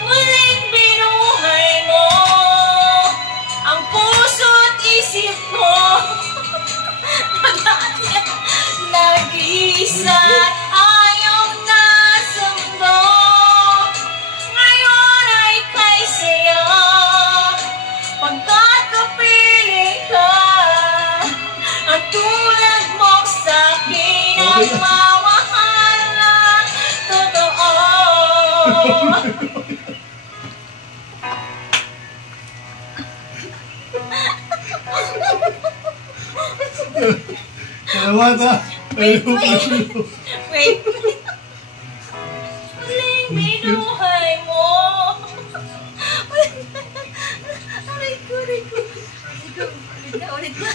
Muling binuhay mo ang puso't isip ko. Nag-iisa ayaw na sa mundo. Ngayon ay kay saya, pagkat kapiling ka. Ang tulad mo sa'kin ang mamahal na totoo. Wait. Muling binuhay mo. Ulit ko.